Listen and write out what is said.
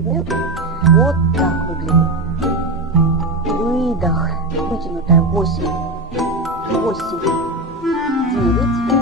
предмет вот так выглядит. Выдох. Вытянутая 8, 8, 9,